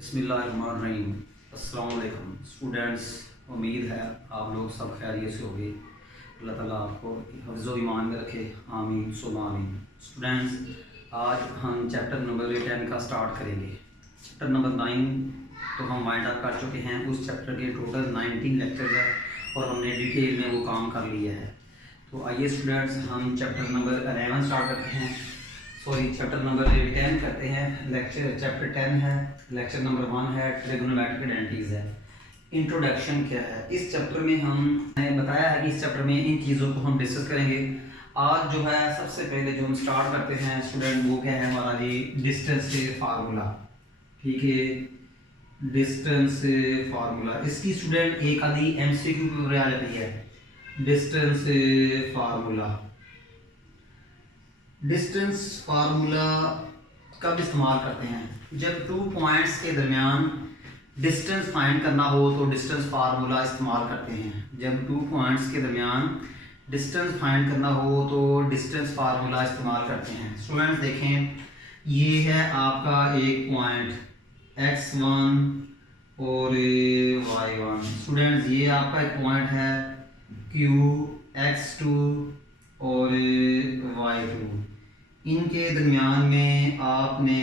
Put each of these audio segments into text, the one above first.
बिस्मिल्लाहिर्रहमानिर्रहीम। अस्सलाम वालेकुम स्टूडेंट्स, उम्मीद है आप लोग सब खैरियत से होंगे। अल्लाह ताला आपको हिफ्ज़ व ईमान में रखे, आमीन सुम्मा आमीन। स्टूडेंट्स, आज हम चैप्टर नंबर 10 का स्टार्ट करेंगे। चैप्टर नंबर 9 तो हम वाइंड अप कर चुके हैं। उस चैप्टर के टोटल 19 लेक्चर है और हमने डिटेल में वो काम कर लिया है। तो आइए स्टूडेंट्स, हम चैप्टर नंबर 11 स्टार्ट करते हैं। चैप्टर नंबर 10 करते हैं। चैप्टर 10 है, लेक्चर नंबर 1 है, ट्रिग्नोमेट्रिक आइडेंटिटीज है। इंट्रोडक्शन क्या है? इस चैप्टर में हमने बताया है कि इस चैप्टर में इन चीज़ों को हम डिस्कस करेंगे। आज जो है सबसे पहले जो हम स्टार्ट करते हैं स्टूडेंट, वो क्या है हमारा जी, डिस्टेंस फार्मूला। ठीक है, डिस्टेंस फार्मूला। इसकी स्टूडेंट एक आधी MCQ पे आ जाती है। डिस्टेंस फार्मूला, डिस्टेंस फार्मूला कब इस्तेमाल करते हैं? जब 2 पॉइंट्स के दरमियान डिस्टेंस फाइंड करना हो तो डिस्टेंस फार्मूला इस्तेमाल करते हैं। जब 2 पॉइंट्स के दरमियान डिस्टेंस फाइंड करना हो तो डिस्टेंस फार्मूला इस्तेमाल करते हैं। स्टूडेंट्स देखें, ये है आपका एक पॉइंट x1 और y1। स्टूडेंट्स, ये आपका एक पॉइंट है Q, x2 और y2। इनके दरमियान में आपने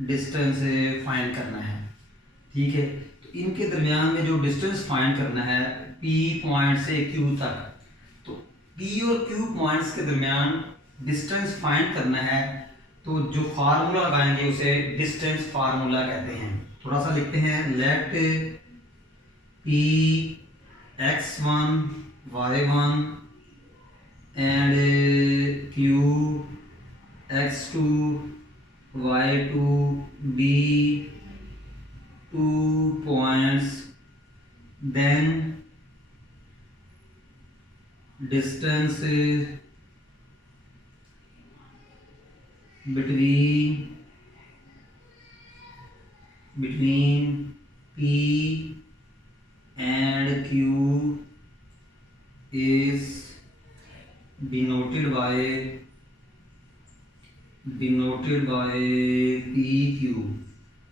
डिस्टेंस फाइंड करना है। ठीक है, तो इनके दरमियान में जो डिस्टेंस फाइंड करना है P पॉइंट से Q तक, तो P और Q पॉइंट्स के दरमियान डिस्टेंस फाइंड करना है, तो जो फार्मूला लगाएंगे उसे डिस्टेंस फार्मूला कहते हैं। थोड़ा सा लिखते हैं। Let P x1 y1 and Q x2 y2 be 2 points, then distance between P and Q is denoted by PQ।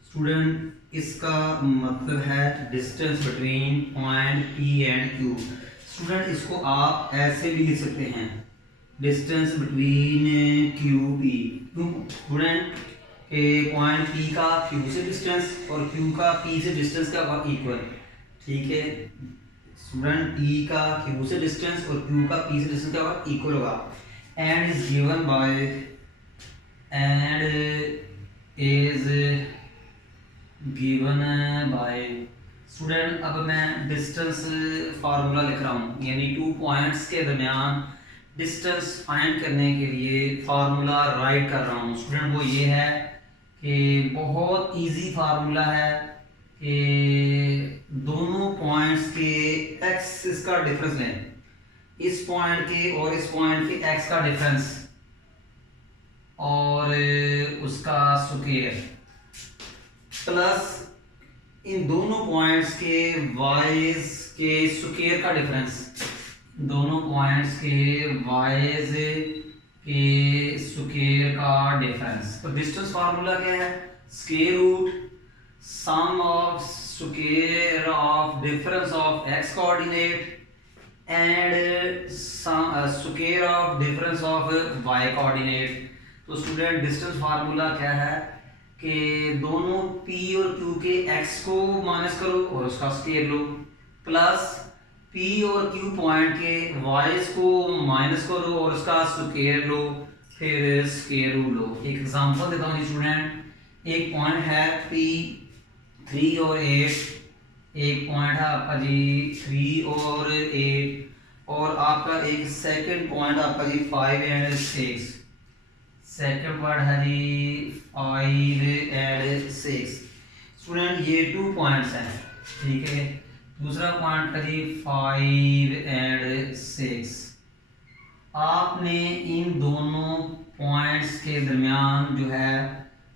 Student, इसका मतलब है distance between point P and Q। Student, इसको आप ऐसे भी लिख सकते हैं, distance between QP। Student, point P का Q से डिस्टेंस और Q का P से डिस्टेंस क्या होगा? इक्वल। ठीक है स्टूडेंट, P का Q से डिस्टेंस और Q का P से डिस्टेंस क्या होगा? इक्वल होगा। And is given by student, अब मैं डिस्टेंस फार्मूला लिख रहा हूँ, यानी 2 पॉइंट्स के दरमियान डिस्टेंस फाइंड करने के लिए फार्मूला राइट कर रहा हूँ। स्टूडेंट, वो ये है कि बहुत इजी फार्मूला है कि दोनों पॉइंट्स के एक्सिस का डिफरेंस लें। इस पॉइंट के और इस पॉइंट के एक्स का डिफरेंस और उसका स्क्वायर प्लस इन दोनों पॉइंट्स के वाइज के स्क्वायर का डिफरेंस। दोनों पॉइंट्स के वाइज के स्क्वायर का डिफरेंस। तो डिस्टेंस फार्मूला क्या है? Square root sum of square of difference of X coordinate and square of difference of Y coordinate. तो स्टूडेंट, डिस्टेंस फार्मूला क्या है कि दोनों P और Q के x को माइनस करो और उसका स्क्वायर लो, प्लस P और Q पॉइंट के y को माइनस करो और उसका स्क्वायर लो, फिर स्क्वायर रूट लो। एक एग्जांपल देता हूँ स्टूडेंट। एक पॉइंट है P 3 और 8, एक पॉइंट है आपका जी 3 और 8, और आपका एक सेकंड पॉइंट आपका जी 5 एंड 6। सेकंड पॉइंट है जी 5 एंड 6। स्टूडेंट, ये 2 पॉइंट्स हैं। ठीक है, दूसरा पॉइंट है जी 5 एंड 6। आपने इन दोनों पॉइंट्स के दरमियान जो है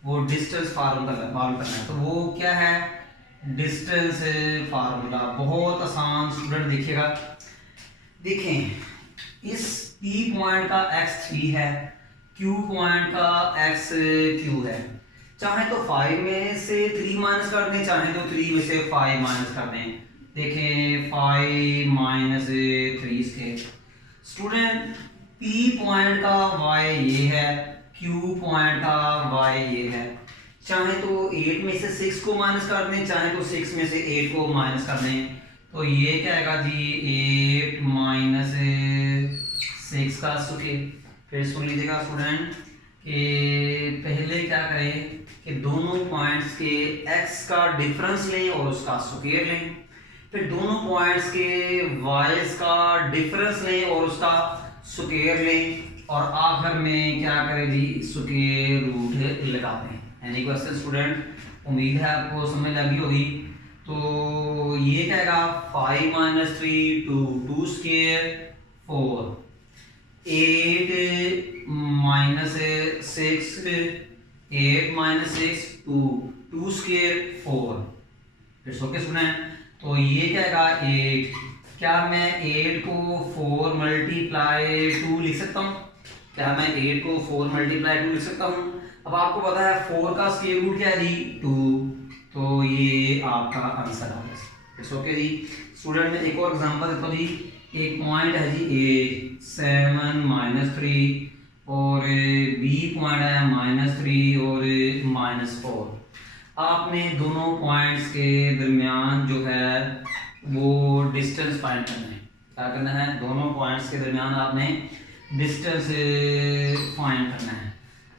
वो डिस्टेंस फार्मूला करना है। तो वो क्या है? Distance formula. बहुत आसान स्टूडेंट, देखिएगा। देखें, इस P पॉइंट का x 3 है, Q पॉइंट का x Q है। चाहे तो 5 में से 3 माइनस कर दें, चाहे तो 3 में से 5 माइनस कर दें। देखें 5 minus 3 square. Student P point का y ये है, Q पॉइंट का y ये है। चाहे तो 8 में से 6 को माइनस कर दें, चाहे तो 6 में से 8 को माइनस कर दें। तो ये क्या आएगा जी 8 माइनस 6 का स्क्वायर। फिर सुन लीजिएगा स्टूडेंट कि पहले क्या करें कि दोनों पॉइंट्स के x का डिफरेंस लें और उसका स्क्वायर लें, फिर दोनों पॉइंट्स के y का डिफरेंस लें और उसका स्क्वायर लें, और आखिर में क्या करें जी स्क्वायर रूट लगाते हैं। Any question student? उम्मीद है आपको समझ लगी होगी। तो ये क्या आएगा 5 minus 3 2 square 4, 8 minus 6 8 minus 6 2 square 4। It's okay student. तो ये क्या आएगा 8। क्या मैं 8 को 4 मल्टीप्लाई 2 लिख सकता हूँ? क्या मैं 8 को 4 मल्टीप्लाई 2 लिख सकता हूँ? अब आपको पता है 4 का स्क्वायर रूट क्या है जी 2, तो ये आपका आंसर आ गया। It's okay ji. स्टूडेंट में एक और एग्जांपल देता हूँ जी। एक पॉइंट है जी A 7 माइनस 3 और B पॉइंट है -3 और -4। आपने दोनों पॉइंट्स के दरमियान जो है वो डिस्टेंस फाइंड करना है। क्या करना है? दोनों पॉइंट्स के दरमियान आपने डिस्टेंस फाइंड करना है।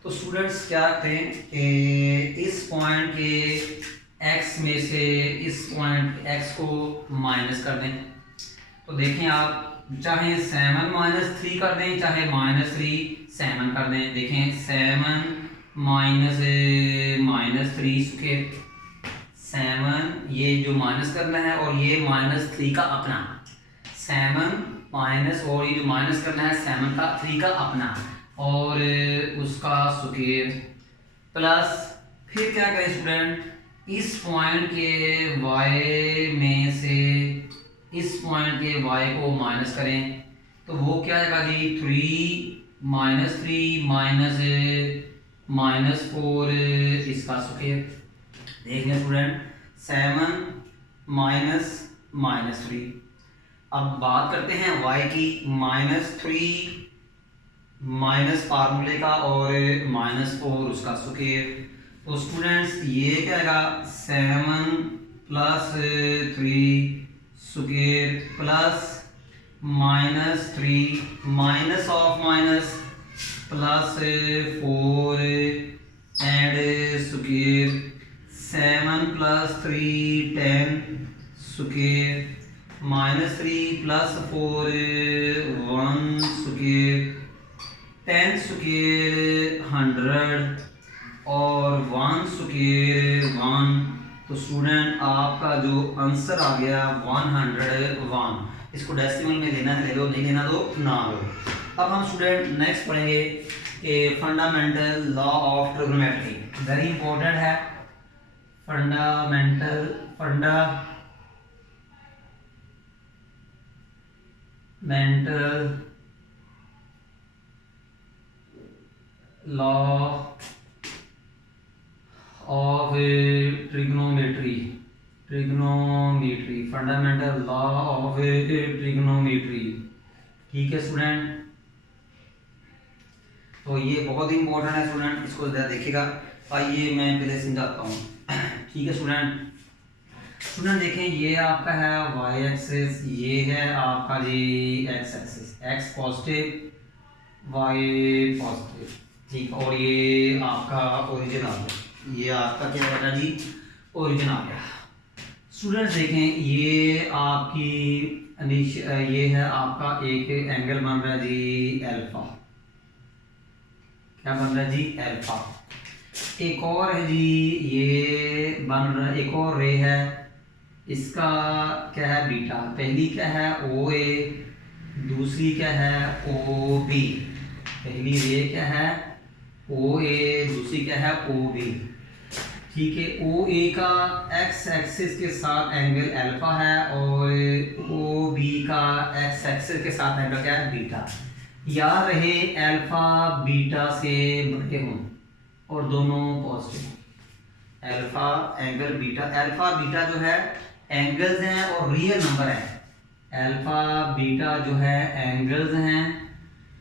तो स्टूडेंट्स क्या करें कि इस पॉइंट के x में से इस पॉइंट x को माइनस कर दें। तो देखें आप चाहे 7 माइनस 3 कर दें, चाहे -3 7 कर दें। देखें 7 माइनस 3 स्क्वायर, 7 ये जो माइनस करना है और ये -3 का अपना, 7 माइनस और ये जो माइनस करना है 7 का 3 का अपना और उसका स्क्वायर प्लस फिर क्या करें स्टूडेंट इस पॉइंट के y में से इस पॉइंट के y को माइनस करें। तो वो क्या आएगा जी 3 -4 इसका स्क्वायर। देख लें स्टूडेंट 7 -3। अब बात करते हैं y की, -3 माइनस फार्मूले का और -4 उसका स्क्वायर। तो स्टूडेंट्स ये क्या आएगा 7 + 3 square plus -3 minus of minus plus 4 and square 7 + 3 10 square -3 + 4 1 square 10 square 100 और 1 स्क्वायर 1। तो स्टूडेंट आपका जो आंसर आ गया 101। इसको डेसिमल में लेना है ले लो, नहीं लेना तो ना लो। अब हम स्टूडेंट नेक्स्ट पढ़ेंगे कि fundamental law of trigonometry. Very important है fundamental law of trigonometry, fundamental law of trigonometry. ठीक है स्टूडेंट, तो ये बहुत ही इंपॉर्टेंट है स्टूडेंट, इसको जरा देखिएगा। आइए मैं पहले समझाता हूँ। ठीक है स्टूडेंट देखें ये आपका है y एक्सिस, ये है आपका जी x axis, x positive y positive. ठीक, और ये आपका ओरिजिन आ गया, ये आपका क्या बेटा जी ओरिजिन आ गया। स्टूडेंट्स देखें ये आपकी ये है आपका एक एंगल बन रहा है जी अल्फा। क्या बन रहा है जी अल्फा। एक और है जी ये बन रहा है, एक और रे है, इसका क्या है बीटा। पहली क्या है ओ ए, दूसरी क्या है ओ बी। पहली रे क्या है ओ ए, दूसरी क्या है ओ बी। ठीक है, ओ ए का एक्स एक्सिस के साथ एंगल अल्फा है और ओ बी का एक्स एक्सिस के साथ एंगल क्या है बीटा। याद रहे अल्फा बीटा से बड़े हों और दोनों positive. Alpha angle beta, alpha beta जो है एंगल्स हैं और रियल नंबर है। अल्फा बीटा जो है एंगल्स हैं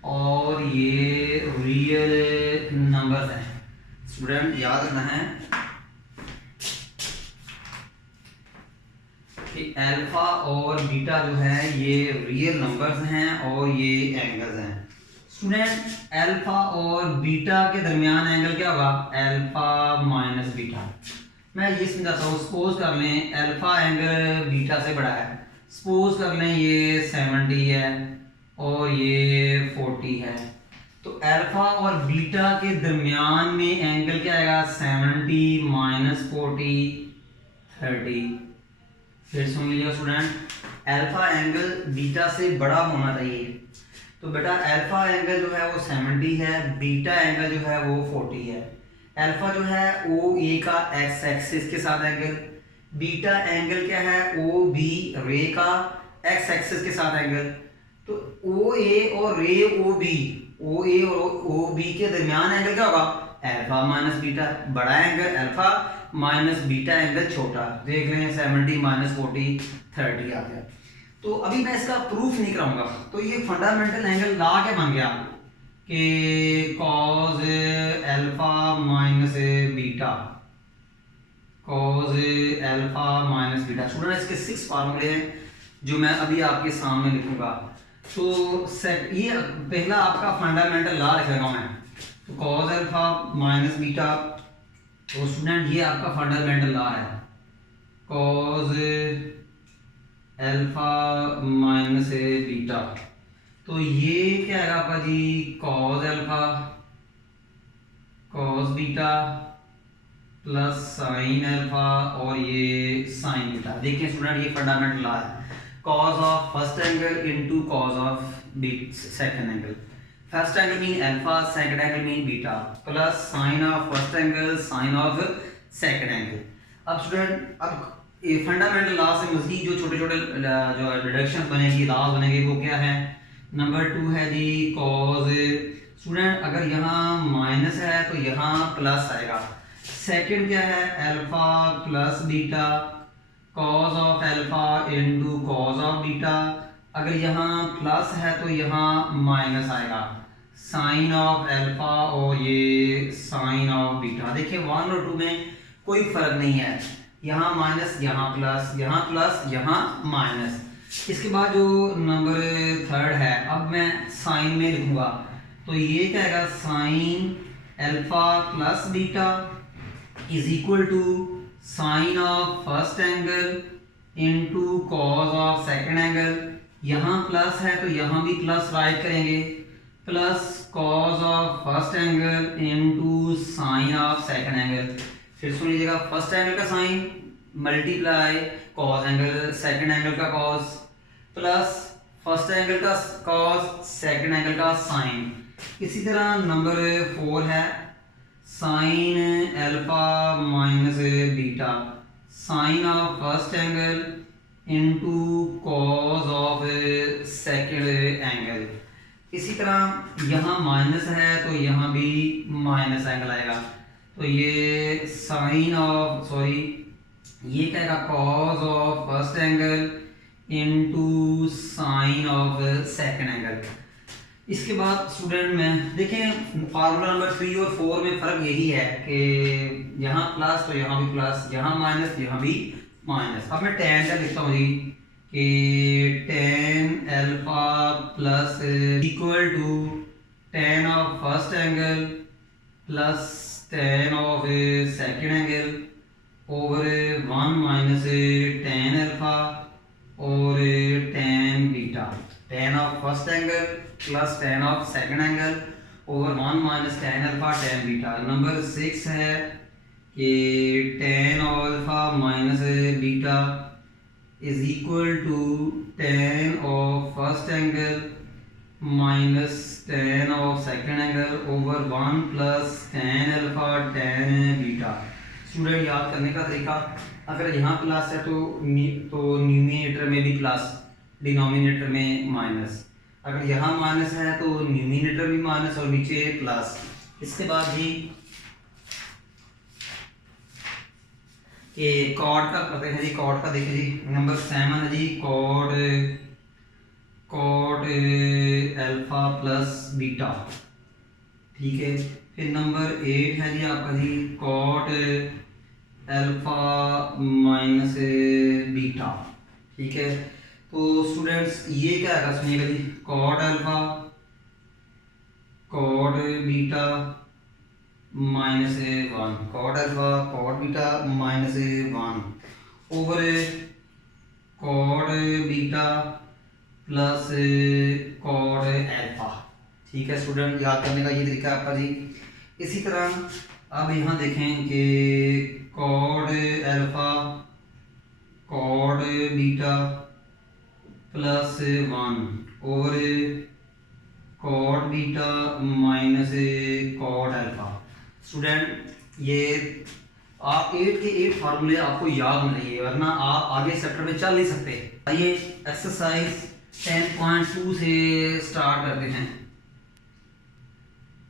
और ये रियल नंबर्स हैं। स्टूडेंट याद रखना है कि अल्फा और बीटा जो है ये रियल नंबर्स हैं और ये एंगल्स हैं। स्टूडेंट अल्फा और बीटा के दरमियान एंगल क्या होगा? Alpha minus beta. मैं ये समझाता हूँ। सपोज कर लें अल्फा एंगल बीटा से बड़ा है, सपोज कर लें ये 70 है और ये 40 है, तो अल्फा और बीटा के दरमियान में एंगल क्या आएगा? 70 माइनस 40 30। फिर सुन लीजिएगा स्टूडेंट, अल्फा एंगल बीटा से बड़ा होना चाहिए। तो बेटा अल्फा एंगल जो है वो 70 है, बीटा एंगल जो है वो 40 है। अल्फा जो है ओ ए का एक्स एक्सिस के साथ एंगल, बीटा एंगल क्या है? ओ बी रे का एक्स एक्सिस के साथ एंगल। तो ओ ए और रे ओ बी, ओ ए और ओ बी के दरमियान एंगल क्या होगा? Alpha minus beta. बड़ा angle alpha minus beta angle छोटा। देख रहे हैं 70 माइनस 40 30 आ गया। तो अभी मैं इसका प्रूफ नहीं कराऊंगा। तो ये फंडामेंटल एंगल ला के बन गया कि cause alpha minus beta, cause alpha minus beta. Student इसके 6 फार्मूले हैं जो मैं अभी आपके सामने लिखूंगा। तो ये पहला आपका फंडामेंटल ला लिखेगा मैं। तो कॉज अल्फा माइनस बीटा, तो स्टूडेंट ये आपका फंडामेंटल ला है, कॉज अल्फा माइनस बीटा। तो ये क्या है आपका जी? Cos alpha cos beta plus sine alpha और ये साइन बीटा। देखिए स्टूडेंट ये फंडामेंटल ला है, cos of first angle into cos of second angle. First angle mean alpha, second angle mean beta, plus sine of first angle sine of second angle. अब student अब ये fundamental law से मजीद जो छोटे छोटे जो reduction बनेगी, लॉज बनेंगे, वो क्या है? नंबर 2 है जी कॉज। स्टूडेंट अगर यहाँ माइनस है तो यहाँ प्लस आएगा। सेकंड क्या है? Alpha plus beta, cause of alpha into cos of beta. अगर यहाँ प्लस है तो यहाँ माइनस आएगा, साइन ऑफ अल्फा और ये साइन ऑफ बीटा। देखिए 1 और 2 में कोई फर्क नहीं है, यहाँ माइनस यहाँ प्लस, यहाँ प्लस यहाँ माइनस। इसके बाद जो नंबर 3 है, अब मैं साइन में लिखूंगा। तो ये क्या आएगा? Sine alpha plus beta is equal to sine of first angle into cos of second angle. यहाँ प्लस है तो यहाँ भी प्लस राइट करेंगे, plus cos of first angle into sine of second angle. फिर सुन लीजिएगा, फर्स्ट एंगल का sine multiply cos angle, second angle का कॉज, प्लस फर्स्ट एंगल का कॉज, सेकंड एंगल का साइन। इसी तरह नंबर 4 है sine alpha minus beta, sine of first angle into cos of second angle. इसी तरह यहाँ माइनस है तो यहाँ भी माइनस एंगल आएगा। तो ये साइन ऑफ ये क्या आएगा? Cause of first angle into sine of second angle. इसके बाद स्टूडेंट में देखें फार्मूला नंबर 3 और 4 में फर्क यही है कि यहाँ प्लस तो यहाँ भी प्लस, यहाँ माइनस यहाँ भी माइनस। अब मैं tan का लिखता हूँ जी कि tan alpha plus equal to tan of first angle plus tan of second angle over 1 minus tan alpha और tan beta. tan of first angle plus tan of second angle over 1 minus tan alpha tan beta. Number 6 है कि tan alpha minus beta is equal to tan of first angle minus tan of second angle over 1 plus tan alpha tan beta. Student याद करने का तरीका, अगर यहाँ plus है तो न्यूमिनेटर में भी प्लस, डिनोमिनेटर में माइनस। अगर यहाँ माइनस है तो न्यूमिनेटर भी माइनस और नीचे प्लस। इसके बाद भी कि कॉड का करते हैं जी। कॉड का देखिए जी, नंबर 7 है जी कॉड अल्फा प्लस बीटा, ठीक है। फिर नंबर 8 है जी आपका जी कॉड अल्फा माइनस बीटा, ठीक है। तो स्टूडेंट्स ये क्या है सुनिएगा जी, cos alpha code beta minus 1, cos alpha code beta minus 1 over code beta plus cos alpha, ठीक है स्टूडेंट। याद करने का ये तरीका है आपका जी। इसी तरह अब यहाँ देखें कि cot alpha code beta plus 1 over code beta minus cot alpha. Student ये आप 8 के 8 फार्मूले आपको याद होने चाहिए, वरना आप आगे चैप्टर में चल नहीं सकते। आइए एक्सरसाइज 10.2 से स्टार्ट करते हैं।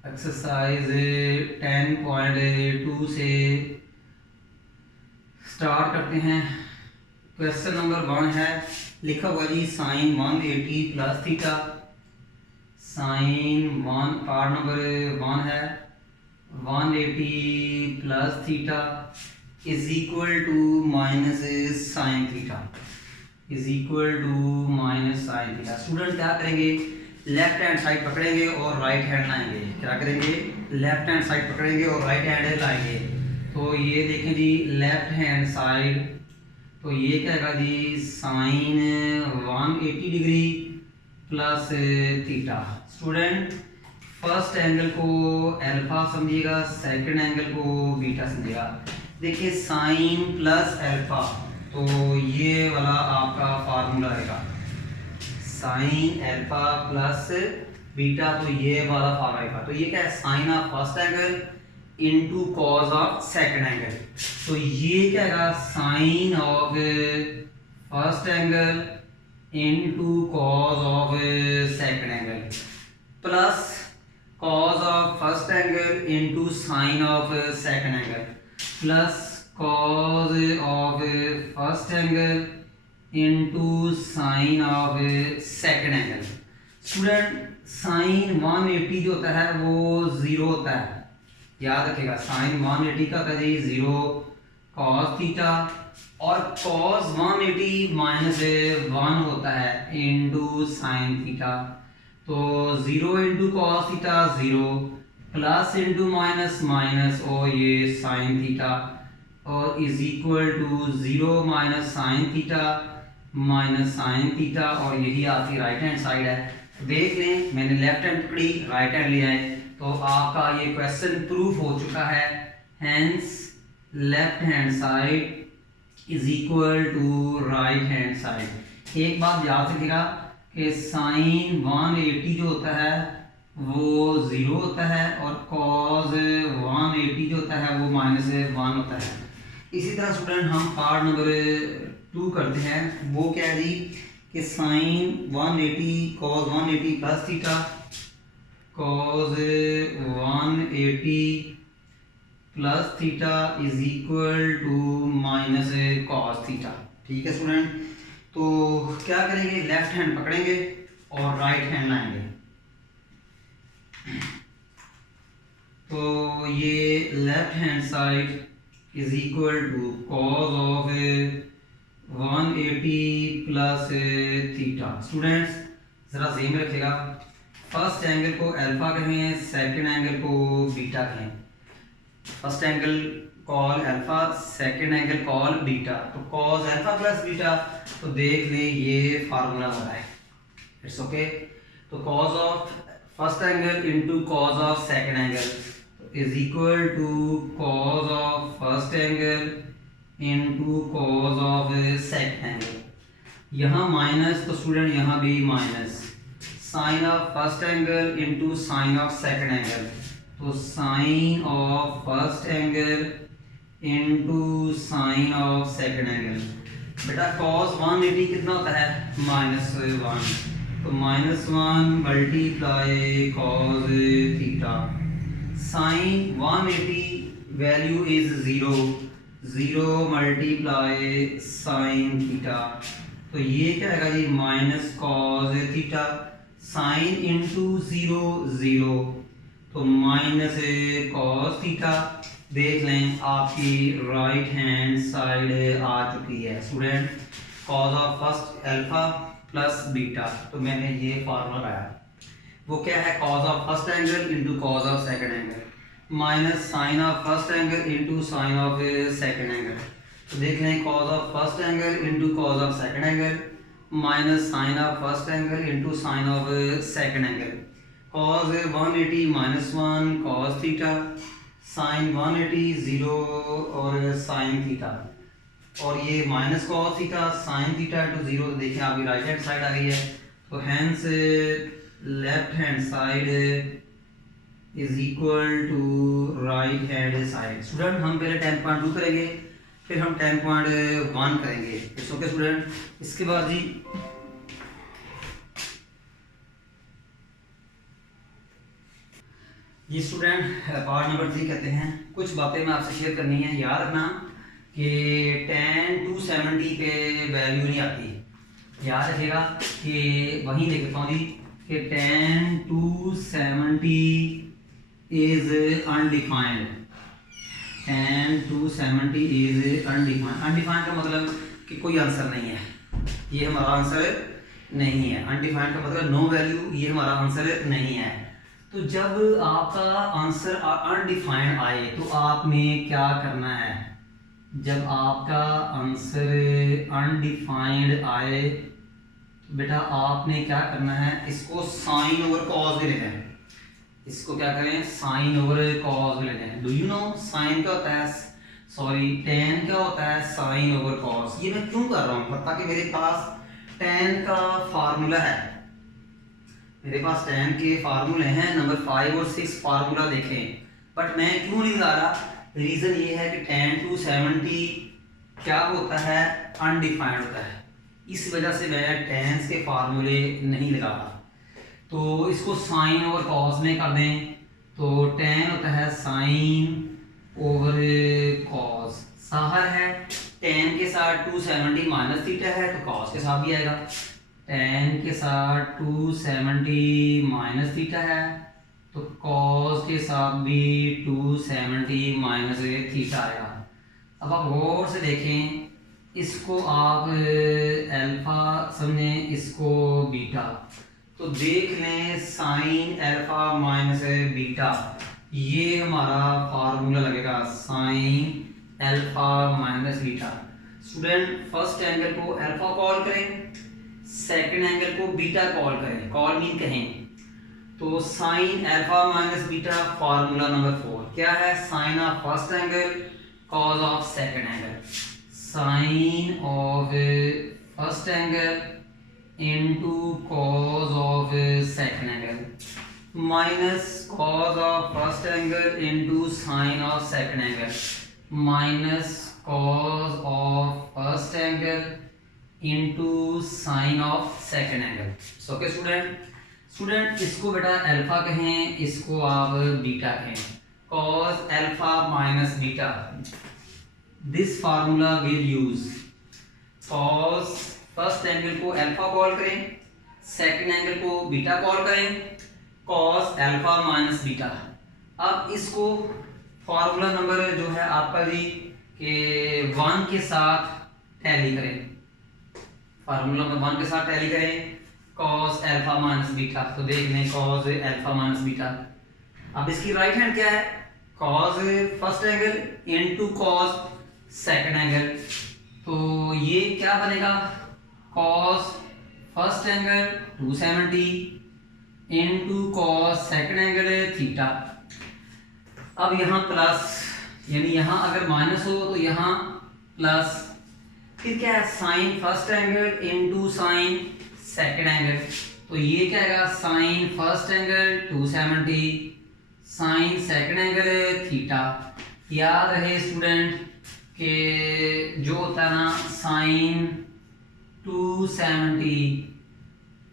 एक्सरसाइज 10.2 से स्टार्ट करते हैं। क्वेश्चन नंबर 1 है, लिखा हुआ जी sine 180 plus theta. Sine 1 part number 1 है 180 plus theta is equal to minus sine theta, is equal to minus sine theta. Student क्या करेंगे, लेफ्ट हैंड साइड पकड़ेंगे और राइट हैंड लाएंगे। क्या करेंगे, लेफ्ट हैंड साइड पकड़ेंगे और राइट हैंड लाएंगे। तो ये देखें जी लेफ्ट हैंड साइड, तो ये क्या है जी sine 180 degree plus theta. Student first angle को अल्फा समझिएगा, सेकंड एंगल को बीटा समझिएगा। देखिए साइन प्लस अल्फा, तो ये वाला आपका फार्मूला रहेगा, साइन अल्फा प्लस बीटा, तो ये वाला फार्मूला रहेगा। तो ये क्या है, sine of first angle into cos of second angle. तो ये क्या है, sine of first angle into cos of second angle plus cos of first angle into sin of second angle plus cos of first angle into sin of second angle। Student sin 180 जो होता है वो 0 होता है, याद रखिएगा। sin 180 का होता है जी 0 cos थीटा, और cos 180 माइनस 1 होता है इंटू sin थीटा। तो 0 into cos theta 0 plus into minus minus और ये साइन थीटा, और is equal to 0 minus sine theta minus sine theta, और यही आपकी राइट हैंड साइड है। देख लें मैंने लेफ्ट हैंड पकड़ी, राइट हैंड लिया है, तो आपका ये क्वेश्चन प्रूफ हो चुका है। Hence left hand side is equal to right hand side. एक बात याद रखिएगा कि साइन 180 जो होता है वो 0 होता है, और कॉस 180 जो होता है वो माइनस 1 होता है। इसी तरह स्टूडेंट हम पार्ट नंबर 2 करते हैं। वो क्या है जी कि sine 180 cos 180 plus theta, cos 180 plus theta is equal to minus cos theta, ठीक है स्टूडेंट। तो क्या करेंगे, लेफ्ट हैंड पकड़ेंगे और राइट हैंड लाएंगे। तो ये left hand side is equal to cos of 180 plus theta. Students जरा ध्यान रखिएगा, फर्स्ट एंगल को अल्फा कहें, सेकंड एंगल को बीटा कहें। First angle call alpha, second angle call beta. तो कॉस अल्फा प्लस बीटा, तो देख ले ये फार्मूला हो रहा है, इट्स ओके। तो cos of first angle into cos of second angle is equal to cos of first angle into cos of second angle. यहाँ माइनस, तो स्टूडेंट यहाँ भी minus, sine of first angle into sine of second angle. तो sine of first angle into sine of second angle. बेटा cos 180 कितना होता है, -1, तो -1 multiply cos theta. Sine 180 value is 0, 0 multiply sine theta, तो ये क्या आएगा जी minus cos theta, sine into 0 0, तो माइनस कॉस थीटा। देख लें आपकी राइट हैंड साइड आ चुकी है student, cos of first alpha plus beta, तो मैंने ये फार्मूला लगाया, वो क्या है cos of first angle into cos of second angle minus sine of first angle into sine of second angle. तो देख लें cos of first angle into cos of second angle minus sine of first angle into sine of second angle, cos 180 minus 1 cos theta, sine 180 0 और sign theta, और ये minus cos theta sine theta two 0, तो देखिए आपकी right hand side आ गई है, तो hence left hand side is equal to right hand side. Student हम पहले 10.2 करेंगे, फिर हम 10.1 करेंगे, ओके स्टूडेंट। इसके बाद जी स्टूडेंट पार्ट नंबर 3 कहते हैं, कुछ बातें मैं आपसे शेयर करनी है। याद रखना कि tan 270 पे वैल्यू नहीं आती, याद रखिएगा कि वहीं लिख देता हूँ जी कि tan 270 is undefined, tan 270 is undefined. Undefined का मतलब कि कोई आंसर नहीं है, ये हमारा आंसर नहीं है। अनडिफाइंड का मतलब नो वैल्यू, ये हमारा आंसर नहीं है। तो जब आपका आंसर अनडिफाइंड आए तो आपने क्या करना है, जब आपका आंसर अनडिफाइंड आए बेटा आपने क्या करना है, इसको साइन ओवर कॉस भी लेते हैं, इसको क्या करें साइन ओवर कॉस भी लेते हैं। डू यू नो साइन क्या होता है, सॉरी tan क्या होता है साइन ओवर कॉस। ये मैं क्यों कर रहा हूँ, ताकि मेरे पास tan का फार्मूला है, मेरे पास tan के फार्मूले हैं, नंबर 5 और 6 फार्मूला देखें, बट मैं क्यों नहीं लगा रहा, रीजन ये है कि tan 270 क्या होता है अनडिफाइंड होता है, इस वजह से मैं टेंस के फार्मूले नहीं लगा रहा। तो इसको साइन ओवर कॉस में कर दें, तो tan होता है साइन ओवर कॉस, साहर है tan के साथ 270 माइनस थीटा है तो कॉस के साथ भी आएगा, tan के साथ 270 माइनस थीटा है तो कॉस के साथ भी 270 माइनस थीटा आएगा। अब आप गौर से देखें, इसको आप अल्फा समझें, इसको बीटा, तो देख लें साइन अल्फा माइनस बीटा, ये हमारा फार्मूला लगेगा sine alpha minus beta. Student first angle को अल्फा कॉल करें, सेकंड एंगल को बीटा कॉल करें, कॉल मीन कहें, तो sine alpha minus beta formula number 4 क्या है, sine of first angle cos of second angle, sine of first angle into cos of second angle minus cos of first angle into sine of second angle minus cos of first angle into sine of second angle. Okay student इसको बेटा alpha कहें, इसको आप beta कहें, cos alpha minus beta, this formula will use, cos first angle को alpha call करें, second angle को beta call करें, कॉस अल्फा माइनस बीटा। अब इसको फार्मूला नंबर जो है आपका जी के 1 के साथ टैली करें, फार्मूला नंबर 1 के साथ टैली करें, कॉस अल्फा माइनस बीटा, तो देख लें कॉस अल्फा माइनस बीटा। अब इसकी राइट हैंड क्या है, cos first angle into cos second angle, तो ये क्या बनेगा cos first angle 270 into cos second angle theta. अब यहाँ प्लस, यानी यहाँ अगर माइनस हो तो यहाँ प्लस, फिर क्या है sine first angle into sine second angle, तो ये क्या आएगा sine first angle 270 sine second angle theta. याद रहे स्टूडेंट कि जो होता है ना sine 270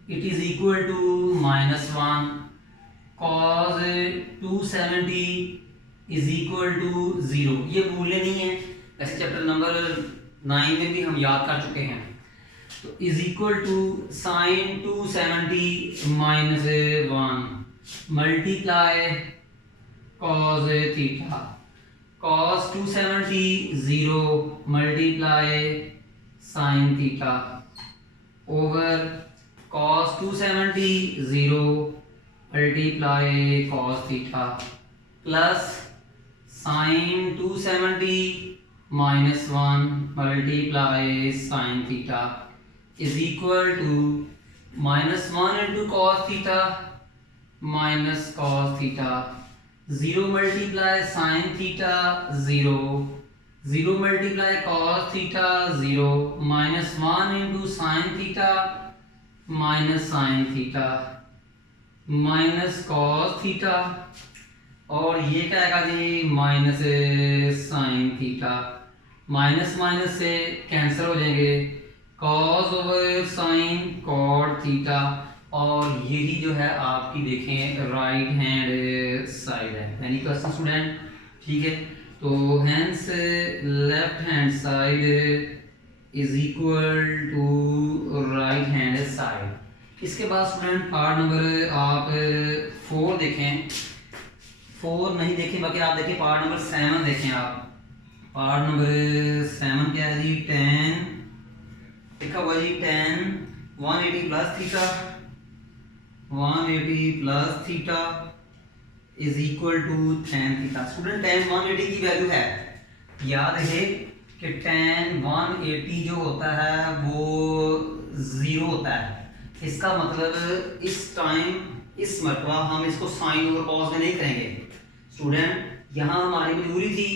it is equal to -1, cos 270 is equal to 0, ये भूलने नहीं है। ऐसे चैप्टर नंबर 9 में भी हम याद कर चुके हैं। तो is equal to sine 270 minus 1 multiply cos theta, cos 270 0 multiply sine theta over cos 270 0 multiply cos theta plus sine 270 minus 1 multiply sine theta is equal to -1 into cos theta minus cos theta 0 multiply sine theta 0 0 multiply cos theta 0 -1 into sine theta minus sine theta minus cos theta और ये क्या आएगा जी minus sine theta, minus minus से cancel हो जाएंगे, cos over sine cot theta और यही जो है आपकी देखें राइट हैंड साइड है, यानी क्वेश्चन स्टूडेंट। ठीक है, तो hence left hand side is equal to right hand side. इसके बाद स्टूडेंट पार्ट नंबर आप 4 देखें, 4 नहीं देखें बाकी आप देखें पार्ट नंबर 7 देखें आप। पार्ट नंबर 7 क्या है जी, tan लिखा हुआ जी tan 180 plus theta 180 plus theta is equal to tan theta. Student tan 180 की वैल्यू है, याद है कि tan 180 जो होता है वो 0 होता है। इसका मतलब इस टाइम इस मरतबा हम इसको साइन ओवर कॉस में नहीं करेंगे स्टूडेंट, यहाँ हमारी मजबूरी थी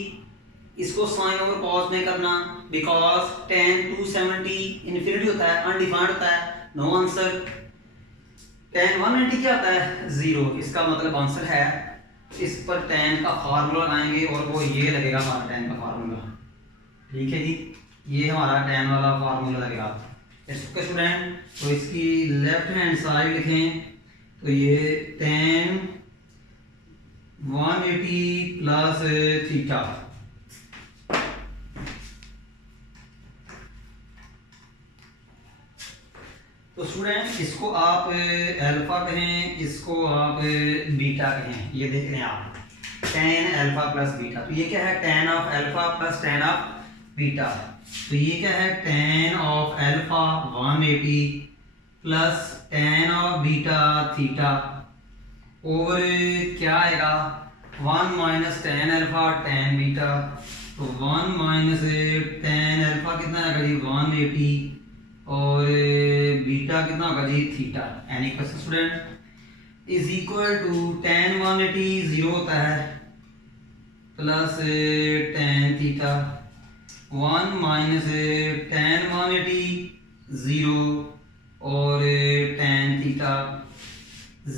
इसको साइन ओवर कॉस में करना बिकॉज tan 270 इन्फिनिटी होता है, अनडिफाइंड होता है, नो आंसर। tan 180 क्या होता है 0, इसका मतलब आंसर है। इस पर tan का फार्मूला लगाएंगे और वो ये लगेगा हमारा tan का फार्मूला। ठीक है जी, ये हमारा tan वाला फार्मूला लगेगा इसका स्टूडेंट। तो इसकी लेफ्ट हैंड साइड लिखें तो ये tan 180 प्लस थीटा तो स्टूडेंट इसको आप अल्फा कहें, इसको आप बीटा कहें। ये देख रहे हैं आप tan अल्फा प्लस बीटा, तो ये क्या है tan of alpha plus tan of beta. तो ये क्या है tan of alpha 180 plus tan of beta theta over क्या आएगा 1 minus tan alpha tan beta. तो 1 माइनस tan अल्फा कितना आएगा जी 180 और बीटा कितना होगा जी theta. Any question student is equal to tan 180 0 होता है plus tan theta 1 minus tan 180 0 और tan theta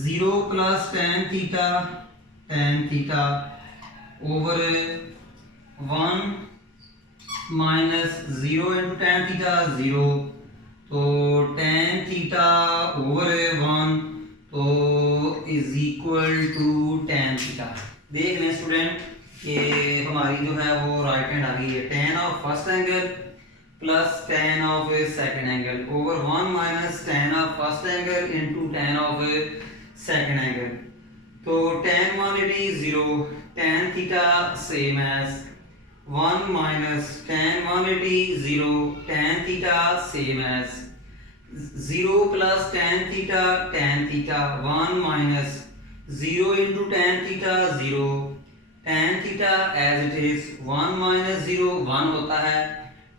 0 plus tan theta over 1 minus 0 into tan theta 0 तो tan थीटा ओवर 1 तो is equal to tan theta. देख लें student कि हमारी जो है वो राइट हैंड आ गई है, tan of first angle plus tan of second angle over 1 minus tan of first angle into tan of second angle. तो tan 180 0 tan theta same as 1 minus tan 180 0 tan theta same as 0 plus tan theta 1 minus 0 into tan theta 0 tan theta as it is 1 minus 0 1 होता है,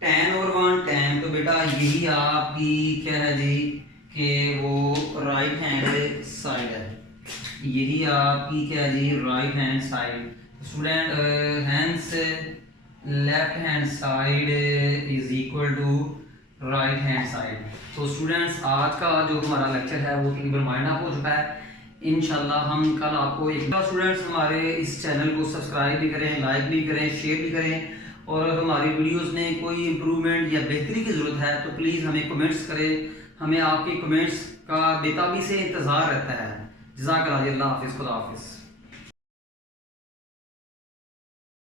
tan और 1 tan, तो बेटा यही आपकी क्या है जी कि वो राइट हैंड साइड है, यही आपकी क्या है जी right hand side. Student hence left hand side is equal to right hand side. तो स्टूडेंट्स आज का जो हमारा लेक्चर है वो तकरीबन वाइंड अप हो चुका है। इंशाल्लाह हम कल आपको एक बार स्टूडेंट्स हमारे इस चैनल को सब्सक्राइब भी करें, लाइक भी करें, शेयर भी करें और हमारी वीडियोस में कोई इम्प्रूवमेंट या बेहतरी की ज़रूरत है तो प्लीज़ हमें कमेंट्स करें, हमें आपके कमेंट्स का बेताबी से इंतज़ार रहता है। जज़ाकल्लाह, अल्लाह हाफ़िज़, खुदा हाफ़िज़।